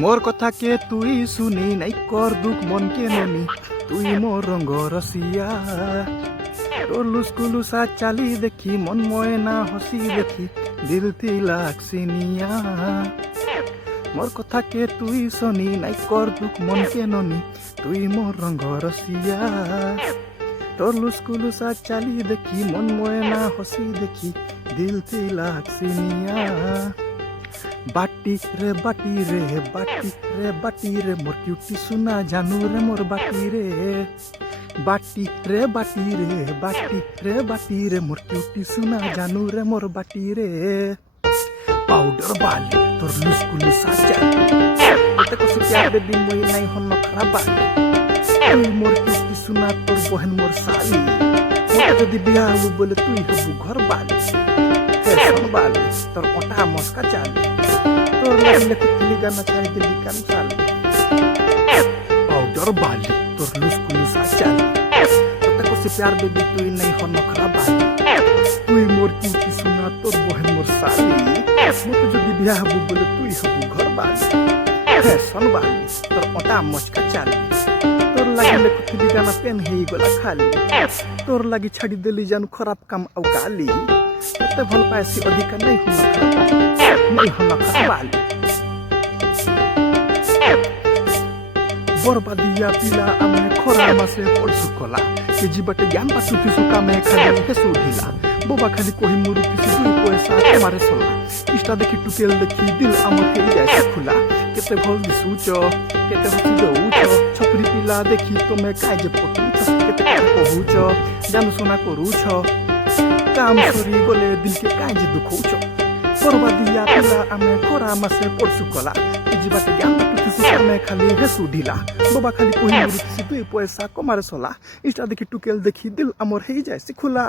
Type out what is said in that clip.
মোর কথাকে তুই শুনি নাই কর দুঃখ মনকে ননি তুই মোর রঙ্গ রসিয়া তোর লুসকুলুসা চালি দেখি মন ময়না হসি দেখি দিল তিলাক সিনিয়া মোর কথাকে তুই শুনি নাই কর দুঃখ মনকে ননি তুই মোর রঙ্গ রসিয়া তোর লুসকুলুসা চালি দেখি মন ময়না হসি দেখি দিল তিলাক সিনিয়া बाटी रे बाटी रे बाटी रे बाटी रे मोर क्यूटी सुना जानू रे मोर बाटी रे बाटी रे बाटी रे बाटी रे बाटी रे मोर क्यूटी सुना जानू रे मोर बाटी रे पाउडर बाली तोर लुस्कुलु साचा एते को से प्यार बेबी मोई नाही हन खराब बाली तुई मोर क्यूटी सुना तोर बहन मोर साली मोटा जदी बियाह हो बोले तुई हबु घर बाली सन बाली तोर ओटा मस्का चाली तोर लगले कुतली गाना चाहे दिल्ली कान चाली पाउडर बाली तोर लुस्कुलु साचाली तते को से प्यार बेबी तुई नहीं हो नखरा बाली तुई मोर क्यूटी सुना तोर बहन मोर साली मोटे जदी बियाह हबु बोले तुई हबु घर बाली सन बाली तोर ओटा मस्का चाली तोर लगले कुतली गाना पेन हेई गोला खाली तोर लगी छाड़ी देली जानू खराब काम औ गाली तते भल पाएसी अधिका नहीं हो बाली बरबादिया पिला आमे खोरा मासे पड़सु कोला के जीबटे ज्ञान पासु तिसु कामे खाली हेसु ढिला बोबा खाली कोही मुरु तिसु दुई पैसा मारे सोला इष्टा देखि टुकेल देखि दिल आमर के जाय खुला केते भल दिसुच केते हसी दउच छपरी पिला देखि तमे काजे पटुच केते कहूच जानु सोना करूछ काम सरी गले दिल के काजे दुखौछ बरबादिया पिला आमे खोरा मासे पड़सु कोला के जीबटे ज्ञान पासु कामे खाली हेसु ढिला बोबा खाली कोही मुरु तिसु दुई पैसा कमारे सोला इष्टा देखि टुकेल देखि दिल आमर हे जाय खुला।